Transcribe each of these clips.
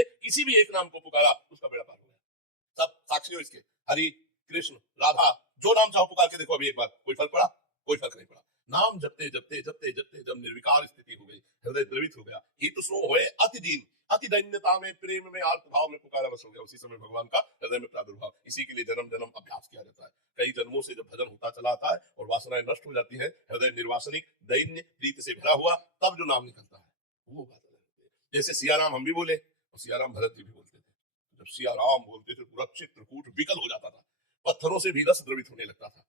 से किसी भी एक नाम को पुकारा उसका बेड़ा पार हो गया। सब साक्षी हो इसके, हरि कृष्ण राधा, जो नाम चाहो पुकार के देखो अभी एक बार, कोई फर्क पड़ा? कोई फर्क नहीं पड़ा। नाम जपते जपते जपते जपते जब निर्विकार स्थिति हो गई, हृदय द्रवित हो गया, हित सो होए अति दीन, अति दैन्यता में, प्रेम में, आर्त भाव में पुकारा बस हो गया, उसी समय भगवान का हृदय में प्रादुर्भाव। इसी के लिए जन्म जन्म अभ्यास किया जाता है। कई जन्मों से जब भजन होता चला आता है और वासनाएं नष्ट हो जाती है, हृदय निर्वासनिक दैन्य प्रीति से भरा हुआ, तब जो नाम निकलता है वो बात अलग होती है। जैसे सियाराम हम भी बोले और सियाराम भरत जी भी बोलते थे। जब सियाराम बोलते थे पूरा चित्रकूट विकल हो जाता था, पत्थरों से भी रस द्रवित होने लगता था।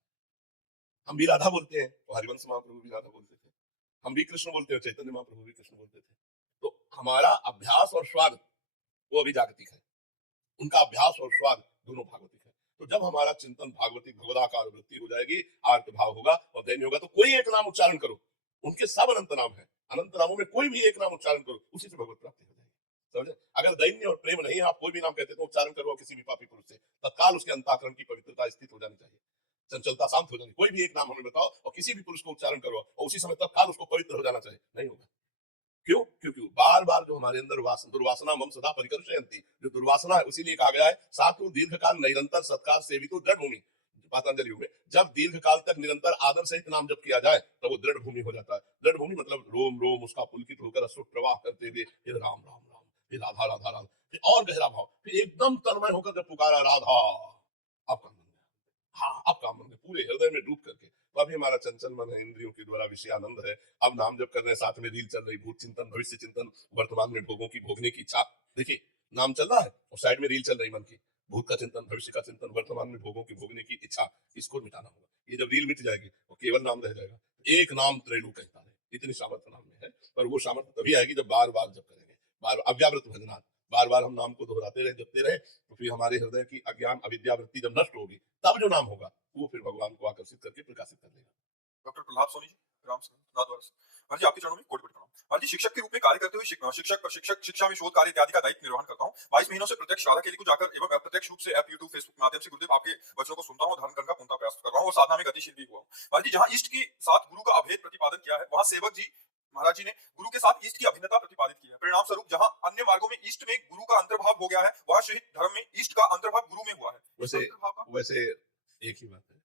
हम भी राधा बोलते हैं तो हरिवंश महाप्रभु भी राधा बोलते थे, हम भी कृष्ण बोलते हैं, चैतन्य महाप्रभु भी कृष्ण बोलते थे। तो हमारा अभ्यास और स्वाद वो अभी जागतिक है, उनका अभ्यास और स्वाद दोनों भागवतिक है। तो जब हमारा चिंतन भागवतिक भगवदाकार वृत्ति हो जाएगी, आर्त भाव होगा और दैन्य होगा, तो कोई एक नाम उच्चारण करो, उनके सब अनंत नाम है, अनंत नामों में कोई भी एक नाम उच्चारण करो, उसी से भगवत प्राप्ति हो जाएगी। समझे? अगर दैन्य और प्रेम नहीं है, आप कोई भी नाम कहते तो उच्चारण करो किसी भी पापी पुरुष से, तत्काल उसके अंतःकरण की पवित्रता स्थित हो जानी चाहिए, चंचलता शांत हो जानी। कोई भी एक नाम हमें बताओ और किसी भी पुरुष को उच्चारण करो और उसी समय तत्काल उसको पवित्र हो जाना चाहिए, नहीं होगा। क्यों? क्योंकि बार बार जो हमारे अंदर दुर्वासना मम सदा परिकर्षयन्ति, जो दुर्वासना है, उसीलिए कहा गया है सातु दीर्घकाल निरंतर सत्कार सेवितो दृढ़ भूमि। पातंजलि युग में जब दीर्घकाल तक निरंतर आदर सहित नाम जप किया जाए तो वो दृढ़ भूमि हो जाता है। दृढ़ भूमि मतलब रोम रोम उसका पुलकित होकर अश्रु प्रवाह करते हुए फिर राम राम राम, फिर राधा राधा राम, फिर और गहरा भाव, फिर एकदम तन्मय होकर जब पुकारा राधा, अब काम बन गया। हाँ, अब काम बन गया, पूरे हृदय में डूब करके। तो अभी हमारा चंचल मन है, इंद्रियों के द्वारा विषयानंद है, अब नाम जप कर रहे हैं, साथ में रील चल रही, भूत चिंतन, भविष्य चिंतन, वर्तमान में भोगों की भोगने की इच्छा। देखिए, नाम चल रहा है और साइड में रील चल रही मन की, भूत का चिंतन, भविष्य का चिंतन, वर्तमान में भोगों की भोगने की इच्छा, इसको मिटाना होगा। ये जब रील मिट जाएगी और केवल नाम रह जाएगा, एक नाम त्रैलोक कहता है, इतनी सामर्थ्य नाम में है। पर वो सामर्थ्य तभी आएगी जब बार बार जप करेंगे, बार बार अव्यावृत भजना, बार बार हम नाम को दोहराते रहे, जपते रहे, तो फिर हमारे हृदय की अज्ञान अविद्या वृत्ति जब नष्ट होगी, तब जो नाम होगा वो फिर भगवान को आकर्षित करके प्रकाशित कर देगा। डॉक्टर प्रहलाद सोनी जी, राम हर जी, आपके चरणों में कोटि कोटि प्रणाम। हर जी, शिक्षक के रूप में कार्य करते हुए शिक्षा में शोध कार्य इत्यादि का दायित्व निर्वहन करता हूँ। 22 महीनों से प्रत्यक्ष राधा केली को जाकर एवं अप्रत्यक्ष रूप से ऐप, यूट्यूब, फेसबुक के माध्यम से गुरुदेव आपके वचनों को सुनता हूँ, धारण करने का पूर्णतः प्रयास कर रहा हूँ और साधना में गतिशील भी हुआ हूँ। महाराज जी, जहाँ इष्ट के साथ गुरु का अभेद प्रतिपादन किया है, वहाँ सेवक जी महाराज जी ने गुरु के साथ इष्ट की अभिन्नता प्रतिपादित की है। परिणाम स्वरूप जहाँ अन्य मार्गों में इष्ट में गुरु का अंतर्भाव हो गया है, वहाँ शहीद धर्म में इष्ट का अंतर्भाव गुरु में हुआ है। वैसे एक ही बात है,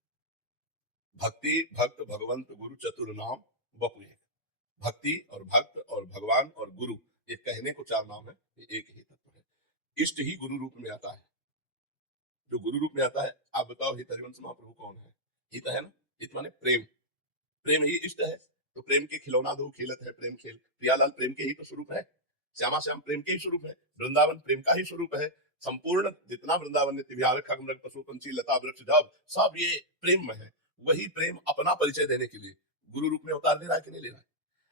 भक्ति भक्त भगवंत गुरु चतुर नाम बपु एक। भक्ति और भक्त और भगवान और गुरु, ये कहने को चार नाम है, ये एक ही तत्व है। इष्ट ही गुरु रूप में आता है, जो गुरु रूप में आता है। आप बताओ हित हरिवंश महाप्रभु कौन है? हित है ना, हित माने प्रेम, प्रेम ही इष्ट है। तो प्रेम के खिलौना दो खेलत है, प्रेम खेल, प्रियालाल प्रेम के ही तो स्वरूप है, श्यामा श्याम प्रेम के ही स्वरूप है, वृंदावन प्रेम का ही स्वरूप है। संपूर्ण जितना वृंदावन नित्य विहार खगमृग पशु पंछी लता वृक्ष जब सब ये प्रेम में है। वही प्रेम अपना परिचय देने के लिए गुरु रूप में अवतार ले रहा है कि नहीं ले रहा है?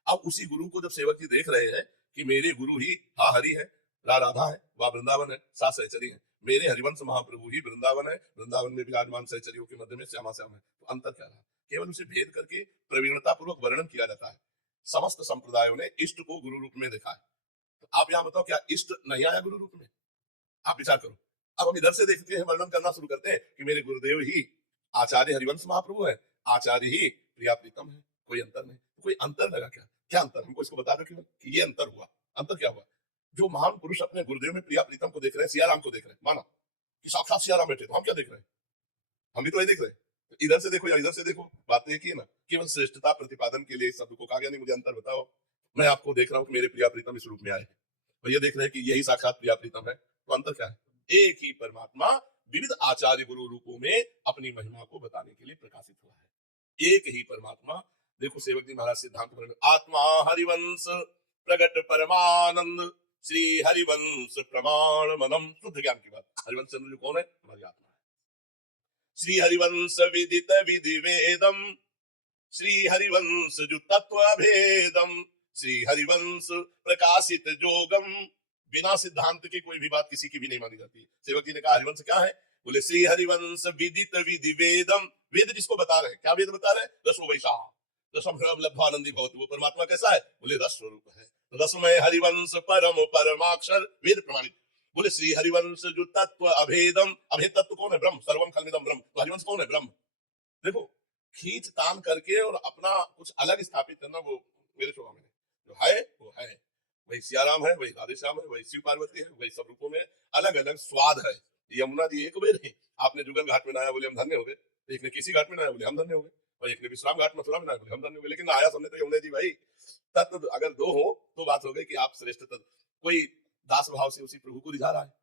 अब उसी गुरु को जब सेवक जी देख रहे हैं कि मेरे गुरु ही हा हरि है, रा राधा है, वह वृंदावन है, सा सहचरी है, मेरे हरिवंश महाप्रभु ही वृंदावन है, वृंदावन में विराजमान सहचरियों के मध्य में श्यामा श्याम है। तो अंतर क्या रहा? केवल उसे भेद करके प्रवीणता पूर्वक वर्णन किया जाता है। समस्त संप्रदायों ने इष्ट को गुरु रूप में देखा है। तो आप यहाँ बताओ, क्या इष्ट नहीं आया गुरु रूप में? आप विचार करो। अब हम इधर से देखते हैं, वर्णन करना शुरू करते हैं कि मेरे गुरुदेव ही आचार्य हरिवंश महाप्रभु है, आचार्य ही प्रिया प्रीतम है, कोई अंतर नहीं। कोई अंतर लगा क्या? क्या अंतर? हमको इसको बता दो कि ये अंतर हुआ। अंतर क्या हुआ? जो महान पुरुष अपने गुरुदेव में प्रिया प्रीतम को देख रहे हैं, सियाराम को देख रहे हैं, माना कि साक्षात सियाराम बैठे, तो हम क्या देख रहे हैं? हम भी तो ये देख रहे हैं। तो इधर से देखो या इधर से देखो, बात एक ही है ना। केवल श्रेष्ठता प्रतिपादन के लिए शब्द को कहा गया, नहीं मुझे अंतर बताओ। मैं आपको देख रहा हूँ कि मेरे प्रिया प्रीतम इस रूप में आए हैं, और ये देख रहे हैं कि यही साक्षात प्रिया प्रीतम है, तो अंतर क्या है? एक ही परमात्मा विविध आचार्य गुरु रूपों में अपनी महिमा को बताने के लिए प्रकाशित हुआ है। एक ही परमात्मा। देखो सेवक जी महाराज सिद्धांत में, आत्मा हरिवंश प्रगट परमानंद श्री हरिवंश प्रमाण मनम, शुद्ध ज्ञान की बात। हरिवंश चंद्र जो कौन है? हमारी आत्मा है। श्री हरिवंश विदित विधि वेदम, श्री हरिवंश जो तत्व भेदम, श्री हरिवंश प्रकाशित जोगम। बिना सिद्धांत के कोई भी बात किसी की भी नहीं मानी जाती। सेवक जी ने कहा हरिवंश क्या है? बोले श्री हरिवंश विदित विधि वेदम। वेद जिसको बता रहे हैं, क्या वेद बता रहे हैं? रसो वैशा रसम लब्धानंदी भवतु। वो परमात्मा कैसा है? बोले रस स्वरूप है। रसमय हरिवंश परम परमाक्षर, वेद प्रमाणित। बोले श्री हरिवंश जो तत्व अभेदम, अभेद तत्व कौन है? ब्रह्म, सर्वम खलमिदम ब्रह्म। तो हरिवंश कौन है? ब्रह्म। देखो, खींच तान करके और अपना कुछ अलग स्थापित करना, वो मेरे स्वभाव में जो है वो है। वही सियाराम है, वही राधे श्याम है, वही शिव पार्वती है, वही सब रूपों में अलग अलग स्वाद है। यमुना जी एक वे नहीं। आपने जुगल घाट में नहाया बोले हम धन्य हो गए, एक ने किसी घाट में नहाया बोले हम धन्य हो गए, और एक ने विश्राम घाट मथुरा में नहाया बोले हम धन्य हो गए, लेकिन नहाया सबने तो यमुना जी भाई। तत्व अगर दो हो तो बात हो गई कि आप श्रेष्ठ तत्व। कोई दास भाव से उसी प्रभु को रिझा रहा है,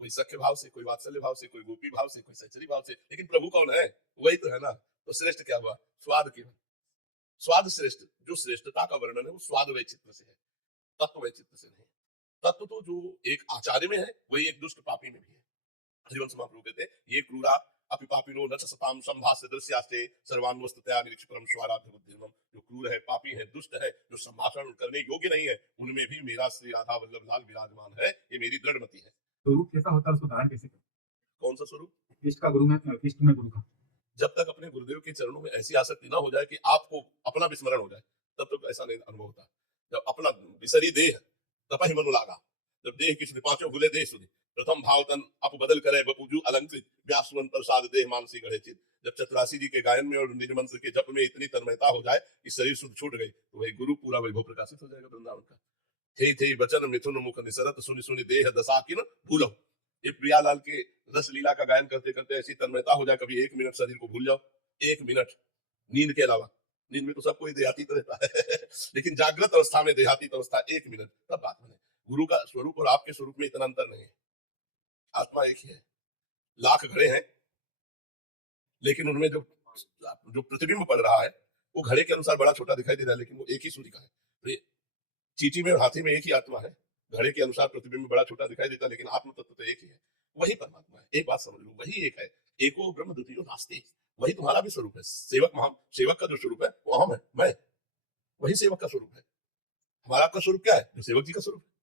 कोई सख्य भाव से, कोई वात्सल्य भाव से, कोई गोपी भाव से, कोई सहचरी भाव से, लेकिन प्रभु कौन है? वही तो है ना। तो श्रेष्ठ क्या हुआ? स्वाद की स्वाद श्रेष्ठ। जो श्रेष्ठता का वर्णन है वो स्वाद वैचित्र से है, तत्व वैचित्र से नहीं। तत्व तो जो एक आचार्य में है वही एक दुष्ट पापी में भी है। हरिवंश महाप्रभु कहते हैं ये क्रूरा अपि पापिनो न च सताम संभाष्य दृश्यास्ते सर्वान् वस्तुतया निरीक्षितम स्वाराध्य बुद्धिर्मम। जो क्रूर है, पापी है, दुष्ट है, जो संभाषण करने योग्य नहीं है, उनमें भी मेरा श्री राधा वल्लभ लाल विराजमान है। ये मेरी दृढ़ मति है। स्वरूप कैसा होता है उसको धारण कैसे करें? कौन सा स्वरूप? कृष्ण का गुरु में, कृष्ण में गुरु का। जब तक अपने गुरुदेव के चरणों में ऐसी आसक्ति ना हो जाए कि आपको अपना विस्मरण हो जाए, तब तक ऐसा नहीं अनुभव होता। जब अपना विसरी देह तप ही मनु लागा। जब देह की पांचों भूले देह सुधी, प्रथम भाव तन अप बदल करे बपूजू अलंकृत व्यासुवन प्रसाद देह मानसी गढ़े चित। जब चतुरासी जी के गायन में और निज मंत्र के जप में इतनी तन्मयता हो जाए कि शरीर शुद्ध छूट गई, तो वही गुरु पूरा वैभव प्रकाशित हो जाएगा वृंदावन का। थे वचन मिथुन मुख निसरत सुनि सुनि देह दशा किन भूलो। ये प्रियालाल के रस लीला का गायन करते करते ऐसी तन्मयता हो जाए, कभी 1 मिनट शरीर को भूल जाओ, 1 मिनट नींद के अलावा। नींद में तो सब कोई देहातीत रहता है लेकिन जागृत अवस्था में देहातीत अवस्था 1 मिनट, तब बात बने। गुरु का स्वरूप और आपके स्वरूप में इतना अंतर नहीं है। आत्मा एक ही है, लाख घड़े हैं, लेकिन उनमें जो जो प्रतिबिंब पड़ रहा है वो घड़े के अनुसार बड़ा छोटा दिखाई दे रहा है, लेकिन वो एक ही सूर्य का है। तो ये चींटी में और हाथी में एक ही आत्मा है, घड़े के अनुसार प्रतिबिंब बड़ा छोटा दिखाई देता है, लेकिन आत्म तत्व तो एक ही है, वही परमात्मा है। एक बात समझ लो, वही एक है। एको ब्रह्म द्वितीयो नास्ति। वही तुम्हारा भी स्वरूप है। सेवक सेवक का जो स्वरूप है वो हम है, मैं। वही सेवक का स्वरूप है। हमारा आपका स्वरूप क्या है? जो सेवक जी का स्वरूप है।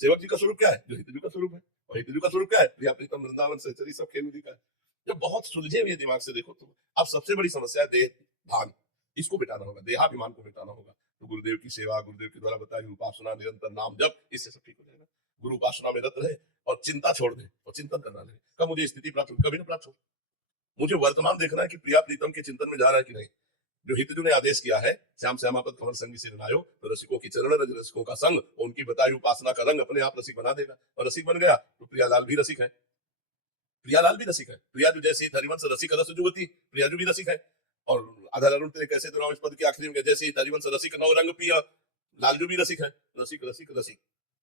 सेवक जी का स्वरूप क्या है? जो हितजू का स्वरूप है। और हितजू का स्वरूप क्या है? प्रिया प्रीतम वृंदावन सहचरी सब खेलूदी का है। जब बहुत सुलझे हुए दिमाग से देखो तो अब सबसे बड़ी समस्या है देह भान। इसको मिटाना होगा, देहाभिमान को मिटाना होगा। तो गुरुदेव की सेवा, गुरुदेव के द्वारा बताई उपासना, निरंतर नाम जप, इससे सब ठीक हो जाएगा। गुरु उपासना में रत रहे और चिंता छोड़ दे और चिंतन करना रहे। कब मुझे स्थिति प्राप्त हो? कभी ना प्राप्त हो। मुझे वर्तमान देखना है कि प्रिया प्रीतम के चिंतन में जा रहा है कि नहीं। जो हितजू ने आदेश किया है श्याम श्यामापद कमल संगी से नायो, तो रसिकों की चरण रज रसिकों का संग, उनकी बताई उपासना का रंग अपने आप रसिक बना देगा। और रसिक बन गया तो प्रियालाल भी रसिक है। प्रियालाल भी रसिक है। प्रियाजू जैसी हरिवंश रसिक रस जुवती, प्रियाजू भी रसिक है। और आधा अरुण तेरे कैसे दुराव इस पद के आखिरी में जैसे हरिवंश रसिक नौ रंग पिया, लालजू भी रसिक है। रसिक रसिक रसिक,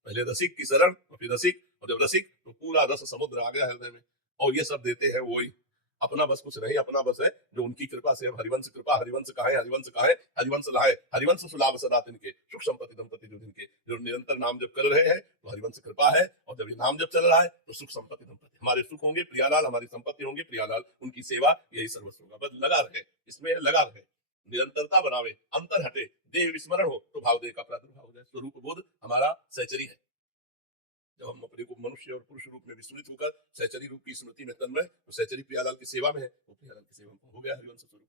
पहले रसिक की शरण और फिर रसिक, और जब रसिक तो पूरा रस समुद्र आ गया हृदय में। और ये सब देते हैं वही। अपना बस कुछ नहीं, अपना बस है जो उनकी कृपा से। अब हरिवंश कृपा, हरिवंश कहां, हरिवंश कहां, हरिवंश लाए, हरिवंश सुलाभ सदा तिनके, सुख संपत्ति दंपति जो जिनके, जो निरंतर नाम जप कर रहे हैं तो हरिवंश कृपा है। और जब ये नाम जप चल रहा है तो सुख संपत्ति दंपति, हमारे सुख होंगे प्रियालाल, हमारी संपत्ति होंगे प्रियालाल, उनकी सेवा यही सर्वस्व होगा। बस लगा रहे, इसमें लगा रहे, निरंतरता बनावे, अंतर हटे, देह विस्मरण हो तो भाव देह का प्रादुर्भाव हो जाए। स्वरूप बोध हमारा सहचरी है। जब हम अपने को मनुष्य और पुरुष रूप में विस्मृत होकर सहचरी रूप की स्मृति में तन्मय, तो सहचरी प्रियालाल की सेवा में है, तो प्रियालाल की सेवा में हो गया हरिवंश स्वरूप।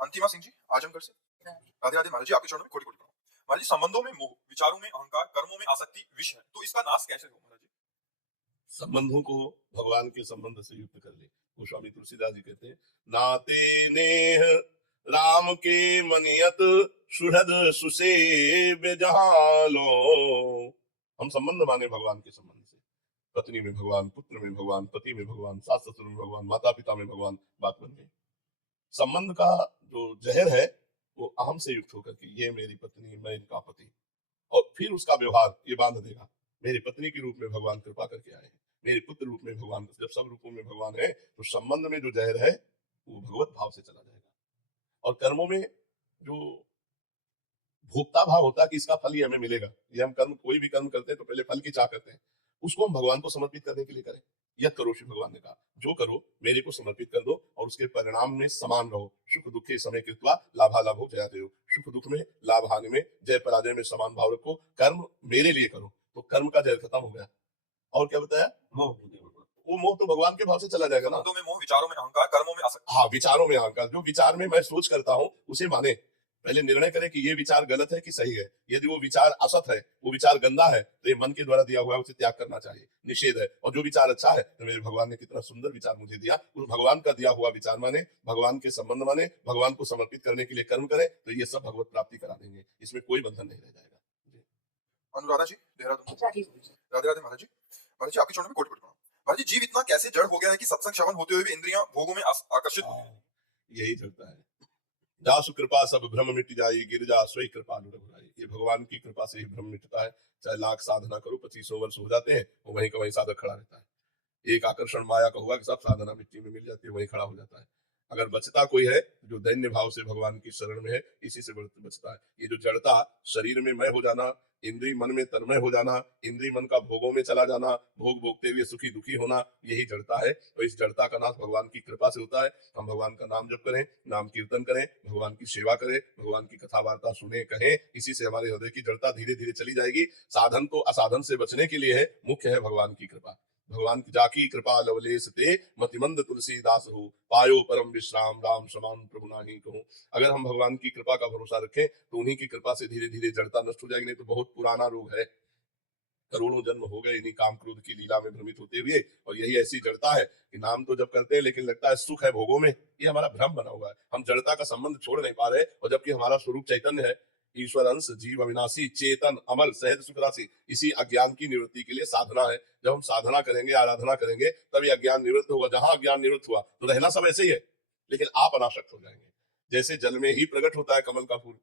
अंतिमा सिंह जी आजमगढ़ से। राधे राधे महाराज जी, आपके चरणों में कोटि कोटि प्रणाम। महाराज जी, संबंधों में मोह, विचारों में अहंकार, कर्मों में आसक्ति विष है, तो इसका नाश कैसे हो महाराज जी? संबंधों को भगवान के संबंध से युक्त कर ले। गोस्वामी तुलसीदास जी कहते हैं, नाते नेह राम के मनियत सुहृद सुसेव्य जहालो। हम संबंध माने भगवान के संबंध से। पत्नी में भगवान, पुत्र में भगवान, पति में भगवान, सास ससुर में भगवान, माता पिता में भगवान, बात बन गई। संबंध का जो जहर है वो अहम से युक्त होकर कि ये मेरी पत्नी, मैं इनका पति, और फिर उसका व्यवहार ये बांध देगा। मेरी पत्नी के रूप में भगवान कृपा करके आए हैं, मेरे पुत्र रूप में भगवान, जब सब रूपों में भगवान है तो संबंध में जो जहर है वो भगवत भाव से चला जाएगा। और कर्मों में जो भोक्ता भाव होता है कि इसका फल ही हमें मिलेगा, ये हम कर्म, कोई भी कर्म करते हैं तो पहले फल की चाह करते हैं, उसको हम भगवान को समर्पित करने के लिए करें। यह करो, श्री भगवान ने कहा, जो करो मेरे को समर्पित कर दो और उसके परिणाम में समान रहो। सुख दुखे समय कृत्वा लाभालाभो जयातयो। सुख दुख में, लाभ हानि में, जय पराजय में समान भाव रखो। कर्म मेरे लिए करो, तो कर्म का जय खत्म हो गया। और क्या बताया? वो मोह तो भगवान के भाव से चला जाएगा ना। संबंधों में मोह, विचारों में अहंकार, कर्मों में आसक्ति। हाँ, विचारों में अहंकार। जो विचार में मैं सोच करता हूँ उसे माने, पहले निर्णय करें कि ये विचार गलत है कि सही है। यदि वो विचार असत है, वो विचार गंदा है, तो ये मन के द्वारा दिया हुआ है, उसे त्याग करना चाहिए, निषेध है। और जो विचार अच्छा है, तो मेरे भगवान ने कितना सुंदर विचार मुझे दिया, उस भगवान का दिया हुआ विचार माने, भगवान के संबंध माने, भगवान को समर्पित करने के लिए कर्म करें, तो ये सब भगवत प्राप्ति करा देंगे। इसमें कोई बंधन नहीं रह जाएगा। अनुराधा जी देहरादून। राधे राधे महाराज जी। महाराज जी आपके चरणों में कोटि कोटि प्रणाम। महाराज जी जीव इतना कैसे जड़ हो गया है कि सत्संग श्रवण होते हुए भी इंद्रियां भोगों में आकर्षित। हाँ, यही चलता है। जासु कृपा सब भ्रम मिट जाई, गिरजा सोई कृपा रघुराई। ये भगवान की कृपा से ही भ्रम मिटता है। चाहे लाख साधना करो, 2500 वर्ष हो जाते हैं, वो वहीं का वहीं साधक खड़ा रहता है। एक आकर्षण माया का हुआ कि सब साधना मिट्टी में मिल जाती है, वहीं खड़ा हो जाता है। अगर बचता कोई है जो दैन्य भाव से भगवान की शरण में है, इसी से बचता है। ये जो जड़ता, शरीर में मय हो जाना, इंद्रिय मन में तन्मय हो जाना, इंद्रिय मन का भोगों में चला जाना, भोग भोगते हुए सुखी दुखी होना, यही जड़ता है। तो इस जड़ता का नाश भगवान की कृपा से होता है। हम भगवान का नाम जप करें, नाम कीर्तन करें, भगवान की सेवा करें, भगवान की कथा वार्ता सुने, कहें, इसी से हमारे हृदय की जड़ता धीरे धीरे चली जाएगी। साधन तो असाधन से बचने के लिए है, मुख्य है भगवान की कृपा। भगवान की जाकी कृपा लवलेस ते मतिमंद तुलसीदास हो, पायो परम विश्राम राम समान प्रभु नाही कहूं। अगर हम भगवान की कृपा का भरोसा रखें तो उन्हीं की कृपा से धीरे धीरे जड़ता नष्ट हो जाएगी। नहीं तो बहुत पुराना रोग है, करोड़ों जन्म हो गए इन्हीं काम क्रोध की लीला में भ्रमित होते हुए। और यही ऐसी जड़ता है कि नाम तो जब करते हैं लेकिन लगता है सुख है भोगों में। ये हमारा भ्रम बना हुआ है, हम जड़ता का संबंध छोड़ नहीं पा रहे। और जबकि हमारा स्वरूप चैतन्य है, ईश्वर अंश जीव अविनाशी चेतन अमर सहज सुख राशि। इसी अज्ञान की निवृत्ति के लिए साधना है। जब हम साधना करेंगे, आराधना करेंगे, तब ये अज्ञान निवृत्त होगा। जहां अज्ञान निवृत्त हुआ तो रहना सब ऐसे ही है, लेकिन आप अनासक्त हो जाएंगे। जैसे जल में ही प्रकट होता है कमल का फूल,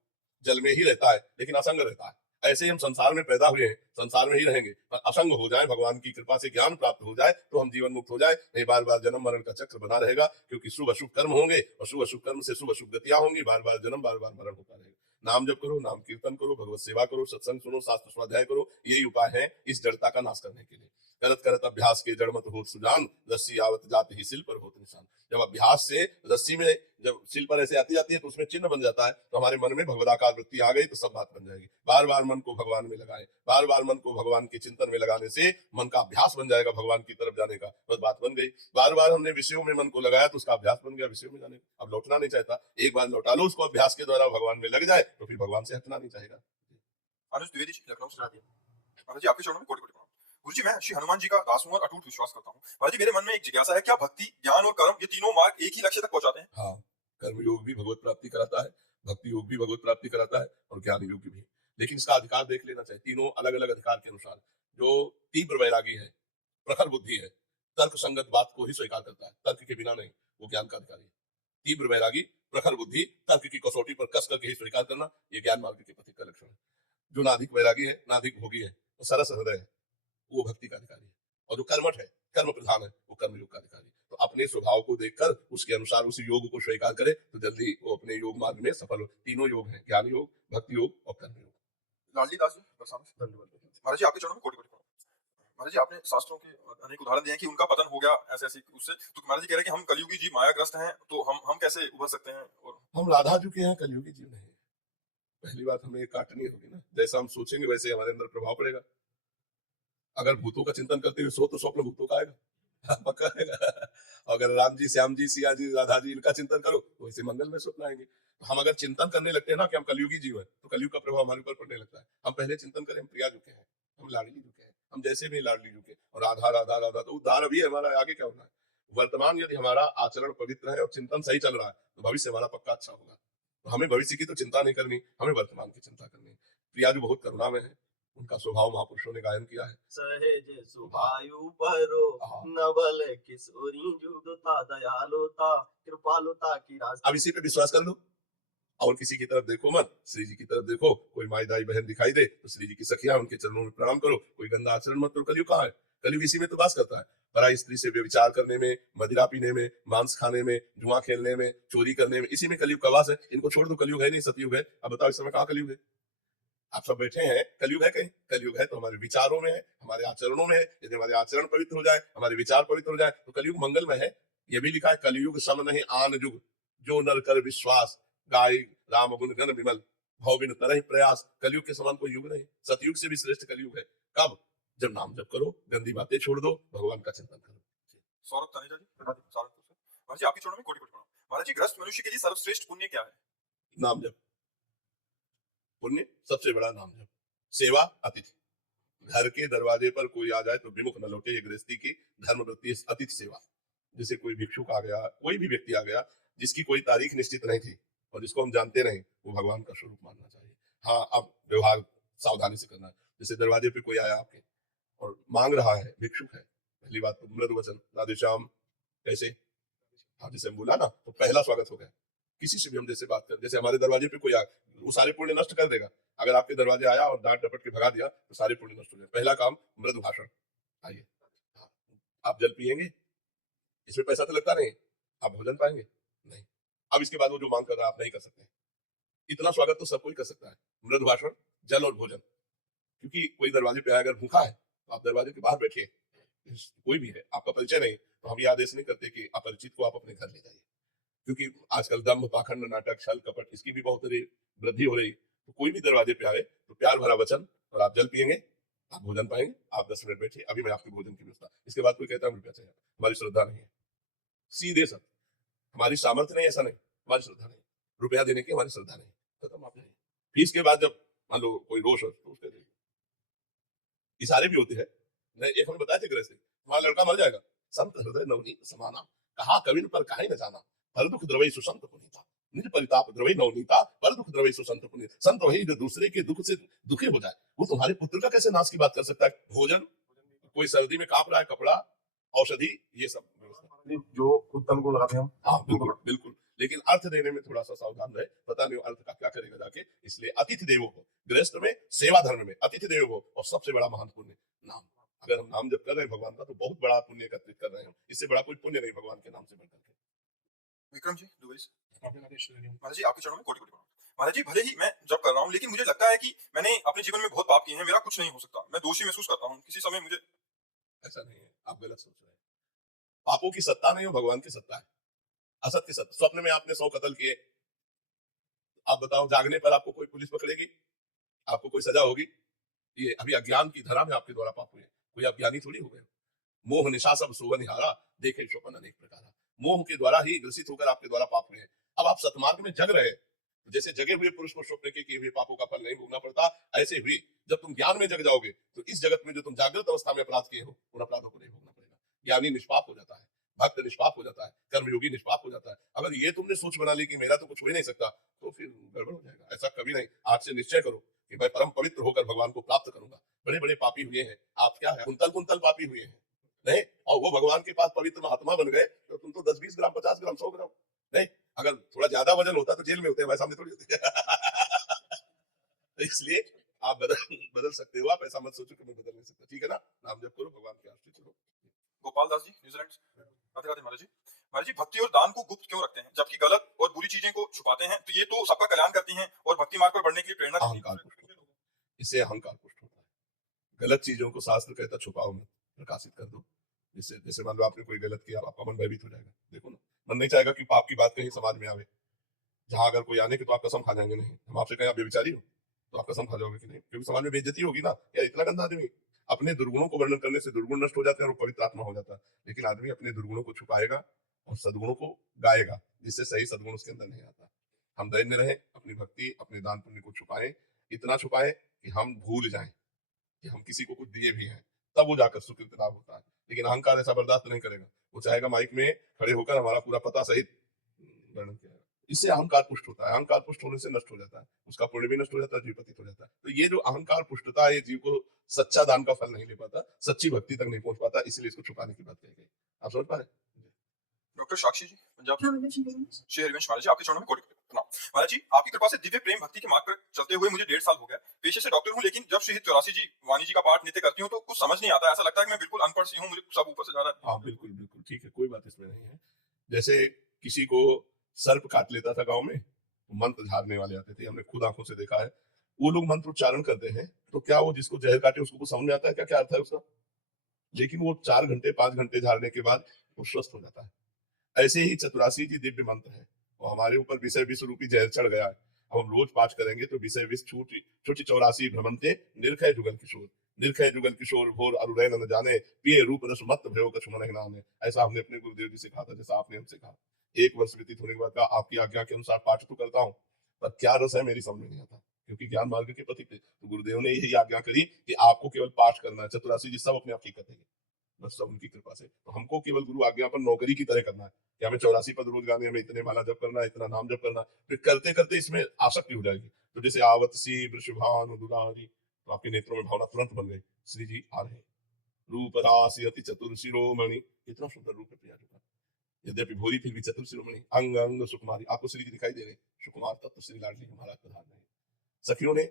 जल में ही रहता है लेकिन असंग रहता है, ऐसे ही हम संसार में पैदा हुए हैं, संसार में ही रहेंगे, पर असंग हो जाए, भगवान की कृपा से ज्ञान प्राप्त हो जाए तो हम जीवन मुक्त हो जाए। नहीं बार बार जन्म मरण का चक्र बना रहेगा, क्योंकि शुभ अशुभ कर्म होंगे और शुभ अशुभ कर्म से शुभ अशुभ गतियां होंगी। बार बार जन्म, बार बार मरण होता रहेगा। नाम जप करो, नाम कीर्तन करो, भगवत सेवा करो, सत्संग सुनो, शास्त्र स्वाध्याय करो, यही उपाय है इस जड़ता का नाश करने के लिए। करत करत अभ्यास के जड़ मत हो सुजान, रस्सी आवत जाते ही सिल पर होत निशान। जब अभ्यास से रस्सी में जब सिल पर ऐसे आती जाती है तो उसमें चिन्ह बन जाता है, तो हमारे मन में भगवदाकार वृत्ति आ गई तो सब बात बन जाएगी। बार बार मन को भगवान में लगाए, बार बार मन को भगवान के चिंतन में लगाने से मन का अभ्यास बन जाएगा भगवान की तरफ जाने का, बस बात बन गई। बार बार हमने विषयों में मन को लगाया तो उसका अभ्यास बन गया विषयों में जाने का। अब लौटना नहीं चाहता, एक बार लौटा लो उसको अभ्यास के द्वारा, भगवान में लग जाए तो फिर भगवान से हटना नहीं चाहेगा। अनुज द्विवेदी जी लखनऊ से। महाराज जी आपके चरणों में कोटि कोटि प्रणाम। गुरु जी मैं श्री हनुमान जी का दास हूं और अटूट विश्वास करता हूं। महाराज जी मेरे मन में एक जिज्ञासा है, क्या भक्ति, ज्ञान और कर्म ये तीनों मार्ग एक ही लक्ष्य तक पहुंचाते हैं? हाँ, कर्म योग भी भगवत प्राप्ति कराता है, भक्ति योग भी भगवत प्राप्ति कराता है, और ज्ञान योग भी। लेकिन इसका अधिकार देख लेना चाहिए, तीनों अलग अलग अधिकार के अनुसार। जो तीव्र वैरागी है, प्रखर बुद्धि है, तर्क संगत बात को ही स्वीकार करता है, तर्क के बिना नहीं, वो ज्ञान का अधिकारी है। तीव्र वैरागी, प्रखर बुद्धि, तर्क की कसौटी पर कस करके ही स्वीकार करना, ये ज्ञान मार्ग के पथिक का लक्षण है। जो नाधिक वैरागी है, नाधिक भोगी है, वो सरस हृदय है, वो भक्ति का अधिकारी है। और जो कर्मठ है, कर्म प्रधान है, वो कर्म योग का अधिकारी है। तो अपने स्वभाव को देखकर उसके अनुसार उस योग को स्वीकार करे तो जल्दी वो अपने योग मार्ग में सफल हो। तीनों योग हैं, ज्ञान योग, भक्ति योग और कर्म योग। लाडली दास जी बरसाना से। धन्यवाद महाराज जी आपके चरणों में कोटि कोटि प्रणाम। महाराज जी आपने शास्त्रों के अनेक उदाहरण दिए हैं कि उनका पतन हो गया ऐसे ऐसे उससे, तो महाराज जी कह रहे हैं कि हम कलयुगी जीव मायाग्रस्त हैं, तो हम कैसे उभर सकते हैं? और हम राधा जी के हैं, कलयुगी जीव नहीं। पहली बात हमें काटनी होगी ना, जैसा हम सोचेंगे वैसे हमारे अंदर प्रभाव पड़ेगा। अगर भूतों का चिंतन करते हुए सो तो स्वप्न भूतों का आएगा, पक्का आएगा। अगर राम जी, श्याम जी, सिया जी, राधा जी, इनका चिंतन करो तो वैसे मंगल में स्वप्न आएंगे। हम अगर चिंतन करने लगते हैं ना कि हम कलयुगी जीव है, तो कलयुग का प्रभाव हमारे ऊपर पड़ने लगता है। हम पहले चिंतन करें हम प्रिया झुके हैं, हम लाडली झुके हैं, हम जैसे भी लाडली झुके, और राधा राधा राधा, तो उद्धार अभी है हमारा, आगे क्या होना है। वर्तमान यदि हमारा आचरण पवित्र है और चिंतन सही चल रहा है तो भविष्य हमारा पक्का अच्छा होगा। तो हमें भविष्य की तो चिंता नहीं करनी, हमें वर्तमान की चिंता करनी है। प्रिया जो बहुत करुणा में है, उनका स्वभाव महापुरुषों ने गायन किया है। सहज सुभायु परो नवल किशोरी जुगता दयालुता कृपालुता की रास। अब इसी पे विश्वास कर लो और किसी की तरफ देखो मत, श्री जी की तरफ देखो। कोई माई दाई बहन दिखाई दे तो श्री जी की सखियां, उनके चरणों में प्रणाम करो। कोई गंदा आचरण मत करो। कलयुग कहाँ है? कलयुग इसी में तो वास करता है। पराई स्त्री से व्यभिचार करने में, मदिरा पीने में, मांस खाने में, जुआ खेलने में, चोरी करने में, इसी में कलयुग का वास है। इनको छोड़ दो, कलयुग है नहीं, सतयुग है। अब बताओ इस समय कहाँ कलयुग है? आप सब बैठे हैं, कलयुग है कहीं? कलयुग है तो हमारे विचारों में है, हमारे आचरणों में है। यदि हमारे आचरण पवित्र हो जाए, हमारे विचार पवित्र हो जाए तो कलयुग मंगलमय है। ये भी लिखा है, कलयुग सम नहीं आन युग, जो नर कर विश्वास, गाय राम गुण गण विमल, भव बिन तरहि प्रयास। कलयुग के समान कोई युग नहीं, सतयुग से भी श्रेष्ठ कलयुग है। कब? जब नाम जप करो, गंदी बातें छोड़ दो, भगवान का चिंतन करो। सौरभ तनेजा जी सहारनपुर से। महाराज जी आपके चरणों में कोटि कोटि प्रणाम। महाराज जी ग्रस्त मनुष्य के लिए सर्वश्रेष्ठ पुण्य क्या है? नाम जप, पुण्य सबसे बड़ा नाम जप। सेवा, अतिथि, घर के दरवाजे पर कोई आ जाए तो विमुख न लौटे, ये गृहस्थी की धर्म वृत्ति है। अतिथि सेवा, जैसे कोई भिक्षुक आ गया, कोई भी व्यक्ति आ गया जिसकी कोई तारीख निश्चित नहीं थी और जिसको हम जानते नहीं, वो भगवान का स्वरूप मानना चाहिए। हाँ, अब व्यवहार सावधानी से करना है। जैसे दरवाजे पे कोई आया आपके और मांग रहा है, भिक्षुक है, पहली बात तो मृदु वचन, राधे श्याम, कैसे, हाँ जैसे हम बोला ना, तो पहला स्वागत हो गया। किसी से भी हम जैसे बात करें, जैसे हमारे दरवाजे पे कोई आ, वो सारे पुण्य नष्ट कर देगा। अगर आपके दरवाजे आया और डांट डपट के भगा दिया तो सारे पुण्य नष्ट हो जाए। पहला काम मृदु भाषण, आइए, हाँ, आप जल पियेंगे, इसमें पैसा तो लगता नहीं, आप भोजन पाएंगे नहीं। अब इसके बाद वो जो मांग कर रहा है आप नहीं कर सकते। इतना स्वागत तो सब कोई कर सकता है, मृदु भाषण, जल और भोजन। क्योंकि कोई दरवाजे पे आया अगर भूखा है तो आप दरवाजे के बाहर बैठिए, कोई भी है, आपका परिचय नहीं तो हम ये आदेश नहीं करते कि अपरिचित को आप अपने घर ले जाइए। क्योंकि आजकल दम्भ, पाखंड, नाटक, छल, कपट, इसकी भी बहुत वृद्धि हो रही। तो कोई भी दरवाजे पे आए तो प्यार भरा वचन, और आप जल पियेंगे, आप भोजन पाएंगे, आप 10 मिनट बैठिए, अभी मैं आपके भोजन की व्यवस्था। इसके बाद कोई कहता है रुपया चाहिए, हमारी श्रद्धा नहीं है, सीधे सब, हमारी सामर्थ्य नहीं, ऐसा नहीं, हमारी श्रद्धा नहीं, रुपया देने की हमारी श्रद्धा नहीं, खत्म। आप नहीं। फीस के बाद जब मान लो कोई रोष हो तो उसके लिए इशारे भी होते हैं। नहीं, एक हमें बताए थे गृह से, वहां लड़का मर जाएगा, संत हृदय नवनीत समाना, कहा कविन पर काहे न जाना, पर दुख द्रवई सुसंत पुनीता, निज परिताप द्रवई नवनीता, पर दुख द्रवई सुसंत पुनीता। संत वही जो दूसरे के दुख से दुखी हो जाए, वो तुम्हारे पुत्र का कैसे नाश की बात कर सकता है। भोजन, कोई सर्दी में कांप रहा है, कपड़ा, औषधि, ये सब व्यवस्था। जो उत्तम को लगाते हैं हम। हाँ बिल्कुल बिल्कुल, लेकिन अर्थ देने में थोड़ा सा सावधान रहे, पता नहीं अर्थ का क्या करेगा जाके। इसलिए अतिथि देवो हो, गृहस्थ में, सेवा धर्म में अतिथि देवो हो, और सबसे बड़ा महान पुण्य नाम। अगर हम नाम जब कर रहे हैं भगवान का तो बहुत बड़ा पुण्य एकत्रित कर रहे हैं, इससे बड़ा कोई पुण्य नहीं भगवान के नाम से बढ़कर के। विक्रम जी दुबई से। महाराज जी आपके चरणों में कोटि कोटि प्रणाम। महाराज जी भले ही मैं जब कर रहा हूँ लेकिन मुझे लगता है कि मैंने अपने जीवन में बहुत पाप किए हैं, मेरा कुछ नहीं हो सकता, मैं दोषी महसूस करता हूँ किसी समय मुझे। ऐसा नहीं है, आप गलत सोच रहे हैं। पापों की सत्ता नहीं हो, भगवान की सत्ता है, असत की सत्ता। स्वप्न में आपने 100 कत्ल किए, आप बताओ जागने पर आपको कोई पुलिस पकड़ेगी, आपको कोई सजा होगी? ये अभी अज्ञान की धरा में आपके द्वारा पाप हुए, कोई अज्ञानी थोड़ी हो गए। मोह निशा सब सोवन हारा, देखे शोभन अनेक प्रकार। मोह के द्वारा ही ग्रसित होकर आपके द्वारा पाप हुए हैं। अब आप सतमार्ग में जग रहे हैं, तो जैसे जगे हुए पुरुष को स्वप्न के किए हुए पापों का फल नहीं भोगना पड़ता, ऐसे भी जब तुम ज्ञान में जग जाओगे तो इस जगत में जो तुम जागृत अवस्था में अपराध किए हो उन अपराधों को नहीं भोगना पड़ेगा। ज्ञानी निष्पाप हो जाता है, भक्त निष्पाप हो जाता है, कर्मयोगी निष्पाप हो जाता है। अगर ये तुमने सोच बना ली कि मेरा तो कुछ हो ही नहीं सकता, तो फिर गड़बड़ हो जाएगा। ऐसा कभी नहीं। आज से निश्चय करो कि मैं परम पवित्र होकर भगवान को प्राप्त करूंगा। बड़े बड़े पापी हुए हैं, आप क्या है, कुंतल कुंतल पापी हुए हैं, नहीं, और वो भगवान के पास पवित्र महात्मा बन गए, तो तुम तो 10-20 ग्राम, 50 ग्राम, 100 ग्राम नहीं। अगर थोड़ा ज्यादा वजन होता तो जेल में होते, हमारे सामने थोड़ी होते। तो इसलिए आप बदल सकते हो, आप ऐसा मत सोचो कि मैं बदल नहीं सकता, ठीक है ना। नाम जप करो, भगवान के आश्रित चलो। गोपाल दास जी न्यूजीलैंड से। राधे राधे महाराज जी। महाराज जी भक्ति और दान को गुप्त क्यों रखते हैं जबकि गलत और बुरी चीजें को छुपाते हैं? तो ये तो सबका कल्याण करती हैं और भक्ति मार्ग पर बढ़ने के लिए प्रेरणा देती अहंकार हैं। पुष्ट होता है, इससे अहंकार पुष्ट होता है। गलत चीजों को शास्त्र कहता छुपाओ मत, प्रकाशित कर दो। जिससे जैसे मान लो आपने कोई गलत किया, आपका मन भयभीत हो जाएगा। देखो ना, मन नहीं चाहेगा कि पाप की बात कहीं समाज में आवे, जहां अगर कोई आने के तो आप कसम खा जाएंगे। नहीं, हम आपसे कहें आप बेविचारी हो तो आप कसम खा जाओगे कि नहीं, क्योंकि समाज में बेइज्जती होगी ना, यार इतना गंदा आदमी। अपने दुर्गुणों को वर्णन करने से दुर्गुण नष्ट हो जाते हैं और पवित्र आत्मा हो जाता है। लेकिन आदमी अपने दुर्गुणों को छुपाएगा और सद्गुणों को गाएगा, जिससे सही सद्गुण उसके अंदर नहीं आता। हम दैन्य रहे, अपनी भक्ति, अपने दान पुण्य को छुपाएं, इतना छुपाएं कि हम भूल जाएं कि हम किसी को कुछ दिए भी हैं, तब वो जाकर सुकृत लाभ होता है। लेकिन अहंकार ऐसा बर्दाश्त नहीं करेगा, वो चाहेगा माइक में खड़े होकर हमारा पूरा पता सहित वर्णन किया। इससे अहंकार पुष्ट होता है, अहंकार पुष्ट होने से नष्ट हो जाता है, उसका पुण्य भी नष्ट हो जाता है, जीव पतित हो जाता है। तो ये जो अहंकार पुष्टता है, ये जीव को सच्चा दान का फल नहीं ले पाता, सच्ची भक्ति तक नहीं पहुंच पाता, इसलिए इसको छुपाने की बात कही गई। आप समझ पा रहे हैं? डॉक्टर साक्षी जी पंजाब हाँ, मतलब श्री श्री हरिवंश महाराज जी आपके चरणों में कोटि कोटि प्रणाम। महाराज जी आपकी कृपा से दिव्य प्रेम भक्ति के मार्ग पर चलते हुए मुझे 1.5 साल हो गया। पेशे से डॉक्टर हूँ, लेकिन जब श्री 84 जी वाणी जी का पाठ नित्य करती हूँ तो कुछ समझ नहीं आता, ऐसा लगता है कि मैं बिल्कुल अनपढ़ सी हूँ, मुझे सब ऊपर से जा रहा है। हाँ बिल्कुल बिल्कुल ठीक है, कोई बात इसमें नहीं है। जैसे किसी को सर्प काट लेता था गांव में, तो मंत्र झाड़ने वाले आते थे, हमने खुद आंखों से देखा है। वो लोग मंत्र उच्चारण करते हैं, तो क्या वो जिसको जहर काटे उसको कुछ समझ में आता है क्या क्या अर्थ है उसका? लेकिन वो 4 घंटे 5 घंटे झाड़ने के बाद वो स्वस्थ हो जाता है। ऐसे ही 84 जी दिव्य मंत्र है, और हमारे ऊपर विषय विष रूपी जहर चढ़ गया है। अब हम रोज पाठ करेंगे तो विषय विष छूटी छुटी 84 भ्रमंते निर्खय जुगल किशोर, निर्खय जुगल किशोर घोर अरुरैन न जाने, पिए रूप रस मत भयो कछु मन नाने। ऐसा हमने अपने गुरुदेव जी से कहा था, जैसा आपने हमसे कहा। 1 वर्ष व्यतीत होने के बाद कहा आपकी आज्ञा के अनुसार पाठ तो करता हूँ, पर क्या रस है मेरी समझ में नहीं आता, क्योंकि ज्ञान मार्ग के पथिक थे। तो गुरुदेव ने यही आज्ञा करी कि आपको केवल पाठ करना है। 84 जी सब अपने आप ठीक करेंगे, बस सब उनकी कृपा से। तो हमको केवल गुरु आज्ञा पर नौकरी की तरह करना है कि हमें 84 पद रोज गाने, हमें इतने माला जप करना है, इतना नाम जप करना है। फिर करते करते इसमें आसक्ति हो जाएगी। तो जैसे आवत सी वृषभानु दुलारी, तो आपके नेत्रों में भावना तुरंत बन गई, श्री जी आ रहे हैं। रूप राशि अति चतुर शिरोमणि, इतना सुंदर रूप है प्रिया जी का, यद्यपि भोरी फिर भी चतुर शिरोमणि, अंग अंग सुकुमारी, आपको श्री जी दिखाई दे रहे, सुकुमार तत्व श्री लाडली जी महाराज प्रधान रहे। सखियों ने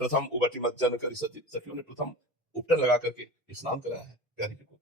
प्रथम उबटी मज्जन कर सचित, सखियों ने प्रथम उपटन लगा करके स्नान कराया है प्यारी जी को।